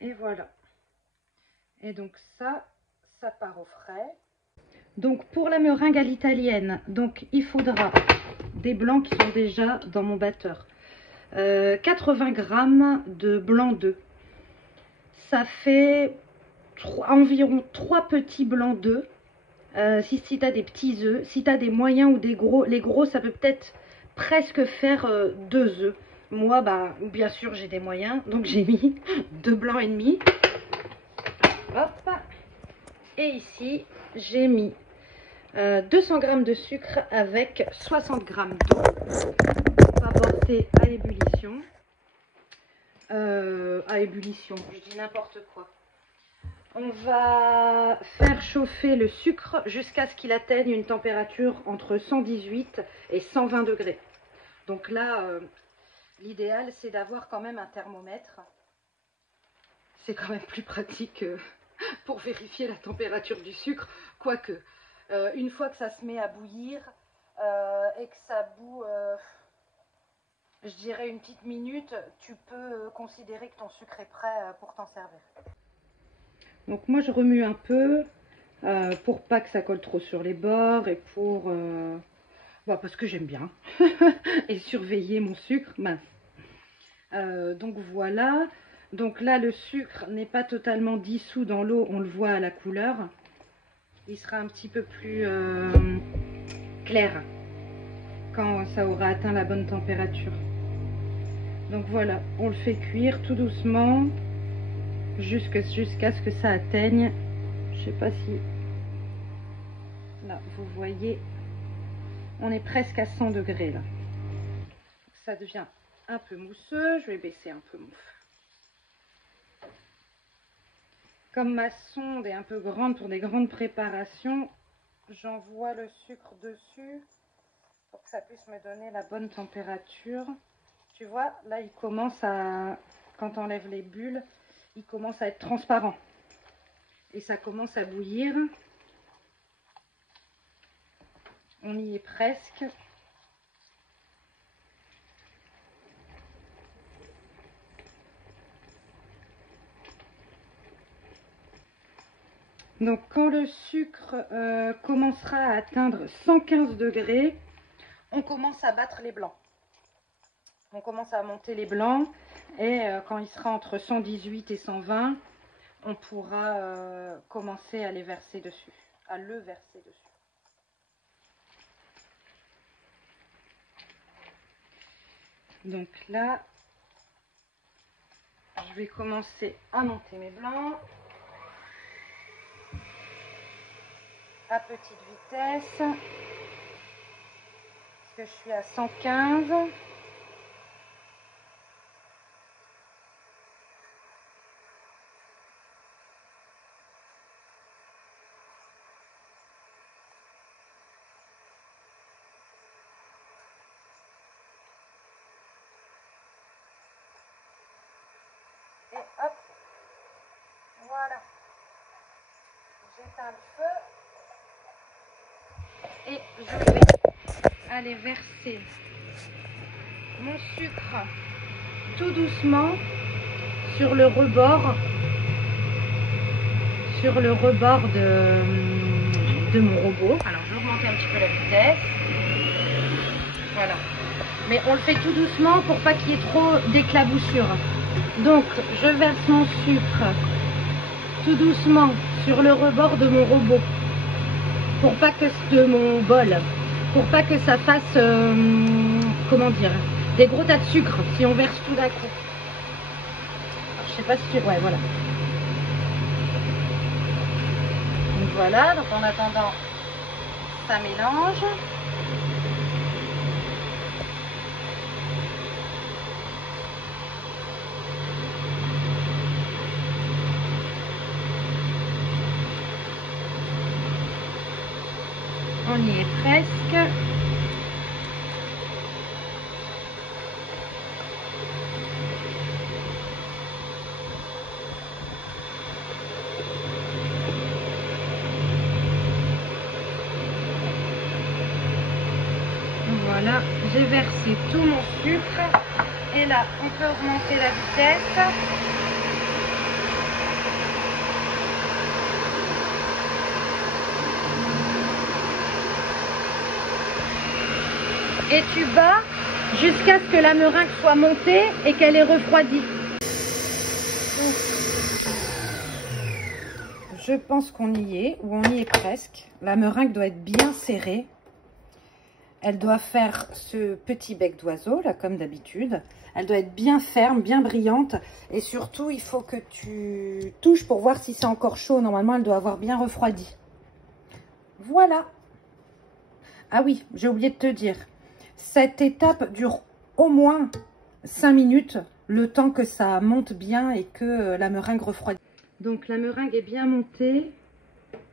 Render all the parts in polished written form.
Et voilà. Et donc ça part au frais. Donc pour la meringue à l'italienne, donc il faudra des blancs qui sont déjà dans mon batteur. 80 g de blanc d'œuf. Ça fait environ 3 petits blancs d'œufs. Si tu as des petits œufs, si tu as des moyens ou des gros, les gros ça peut peut-être presque faire 2 œufs. Moi, bah, bien sûr, j'ai des moyens, donc j'ai mis 2 blancs et demi. Hop. Et ici, j'ai mis 200 g de sucre avec 60 g d'eau. On va porter à ébullition. Je dis n'importe quoi. On va faire chauffer le sucre jusqu'à ce qu'il atteigne une température entre 118 et 120 degrés. Donc là, l'idéal, c'est d'avoir quand même un thermomètre. C'est quand même plus pratique pour vérifier la température du sucre. Quoique, une fois que ça se met à bouillir et que ça bout, je dirais une petite minute, tu peux considérer que ton sucre est prêt pour t'en servir. Donc moi je remue un peu pour pas que ça colle trop sur les bords et pour parce que j'aime bien et surveiller mon sucre mince. Donc voilà, donc là le sucre n'est pas totalement dissous dans l'eau, on le voit à la couleur. Il sera un petit peu plus clair quand ça aura atteint la bonne température. Donc voilà, on le fait cuire tout doucement jusqu'à ce que ça atteigne, je sais pas si là vous voyez, on est presque à 100 degrés là. Ça devient un peu mousseux, je vais baisser un peu mon feu. Comme ma sonde est un peu grande pour des grandes préparations, j'envoie le sucre dessus pour que ça puisse me donner la bonne température. Tu vois, là il commence à, quand on enlève les bulles, il commence à être transparent. Et ça commence à bouillir. On y est presque. Donc quand le sucre commencera à atteindre 115 degrés, on commence à battre les blancs. On commence à monter les blancs et quand il sera entre 118 et 120, on pourra commencer à les verser dessus, à le verser dessus. Donc là, je vais commencer à monter mes blancs à petite vitesse, parce que je suis à 115. Et hop, voilà, j'éteins le feu. Et je vais aller verser mon sucre tout doucement sur le rebord de mon robot. Alors je vais augmenter un petit peu la vitesse. Voilà. Mais on le fait tout doucement pour pas qu'il y ait trop d'éclaboussures. Donc je verse mon sucre tout doucement sur le rebord de mon robot. Pour pas que de mon bol, pour pas que ça fasse comment dire, des gros tas de sucre si on verse tout d'un coup. Alors, je sais pas si tu... ouais, voilà. Donc voilà, donc en attendant ça mélange. On y est presque. Voilà, j'ai versé tout mon sucre. Et là, on peut augmenter la vitesse. et tu bats jusqu'à ce que la meringue soit montée et qu'elle ait refroidi. Je pense qu'on y est, ou on y est presque. La meringue doit être bien serrée. Elle doit faire ce petit bec d'oiseau, là, comme d'habitude. Elle doit être bien ferme, bien brillante. Et surtout, il faut que tu touches pour voir si c'est encore chaud. Normalement, elle doit avoir bien refroidi. Voilà. Ah oui, j'ai oublié de te dire. Cette étape dure au moins 5 minutes, le temps que ça monte bien et que la meringue refroidit. Donc, la meringue est bien montée.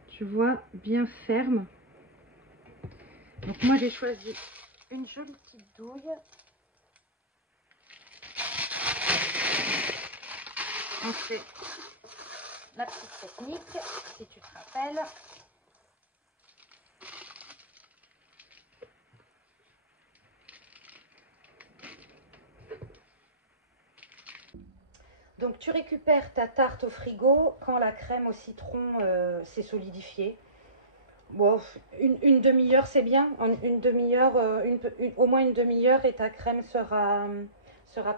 Tu vois, bien ferme. Donc moi j'ai choisi une jolie petite douille. On fait la petite technique, si tu te rappelles. Donc tu récupères ta tarte au frigo quand la crème au citron s'est solidifiée. Bon, une demi-heure c'est bien, en une demi-heure, au moins une demi-heure et ta crème sera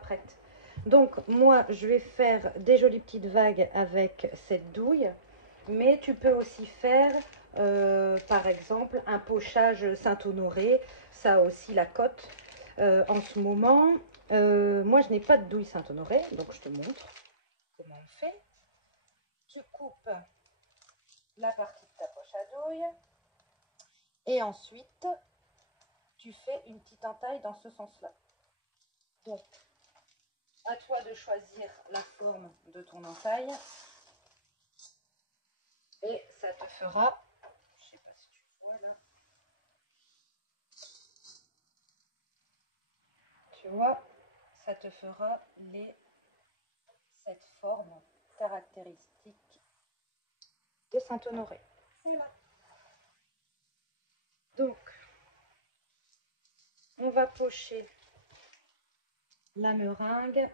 prête. Donc moi je vais faire des jolies petites vagues avec cette douille, mais tu peux aussi faire par exemple un pochage Saint-Honoré, ça a aussi la cote en ce moment. Moi je n'ai pas de douille Saint-Honoré, donc je te montre comment on fait. Tu coupes la partie de ta poche à douille. Et ensuite, tu fais une petite entaille dans ce sens-là. Donc, à toi de choisir la forme de ton entaille. Et ça te fera, je ne sais pas si tu vois là. Tu vois, ça te fera cette forme caractéristique de Saint-Honoré. Voilà. Donc, on va pocher la meringue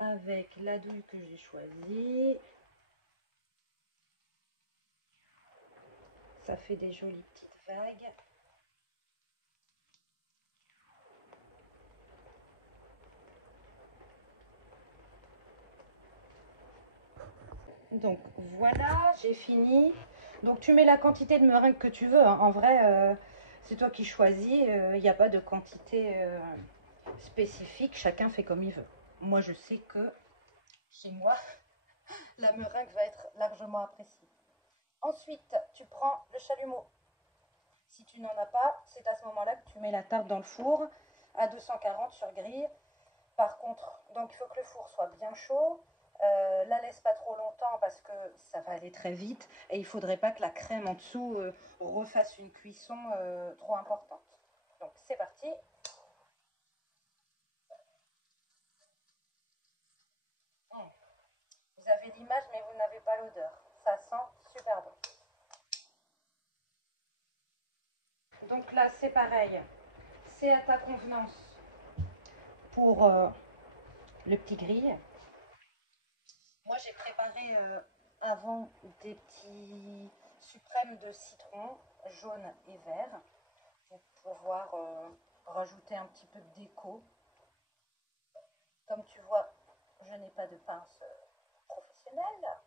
avec la douille que j'ai choisie. Ça fait des jolies petites vagues. Donc voilà, j'ai fini. Donc tu mets la quantité de meringue que tu veux, hein. En vrai, c'est toi qui choisis. Il n'y a pas de quantité spécifique. Chacun fait comme il veut. Moi, je sais que chez moi, la meringue va être largement appréciée. Ensuite, tu prends le chalumeau. Si tu n'en as pas, c'est à ce moment-là que tu mets la tarte dans le four à 240 sur grille. Par contre, donc il faut que le four soit bien chaud. La laisse pas trop longtemps parce que ça va aller très vite et il faudrait pas que la crème en dessous refasse une cuisson trop importante. Donc c'est parti. Vous avez l'image mais vous n'avez pas l'odeur. Ça sent super bon. Donc là c'est pareil. C'est à ta convenance pour le petit grille. Moi j'ai préparé avant des petits suprêmes de citron jaune et vert pour pouvoir rajouter un petit peu de déco. Comme tu vois, je n'ai pas de pince professionnelle,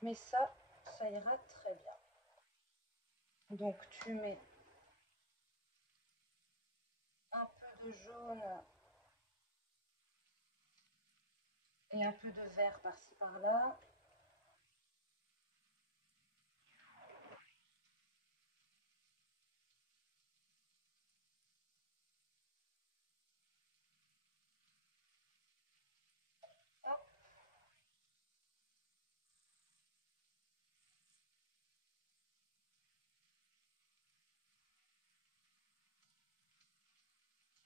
mais ça ira très bien. Donc tu mets un peu de jaune et un peu de vert par-ci par-là.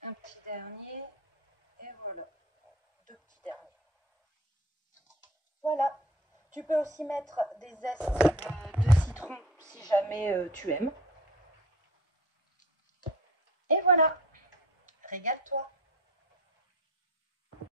Un petit dernier, et voilà, deux petits derniers. Voilà, tu peux aussi mettre des zestes de citron si jamais tu aimes. Et voilà, régale-toi.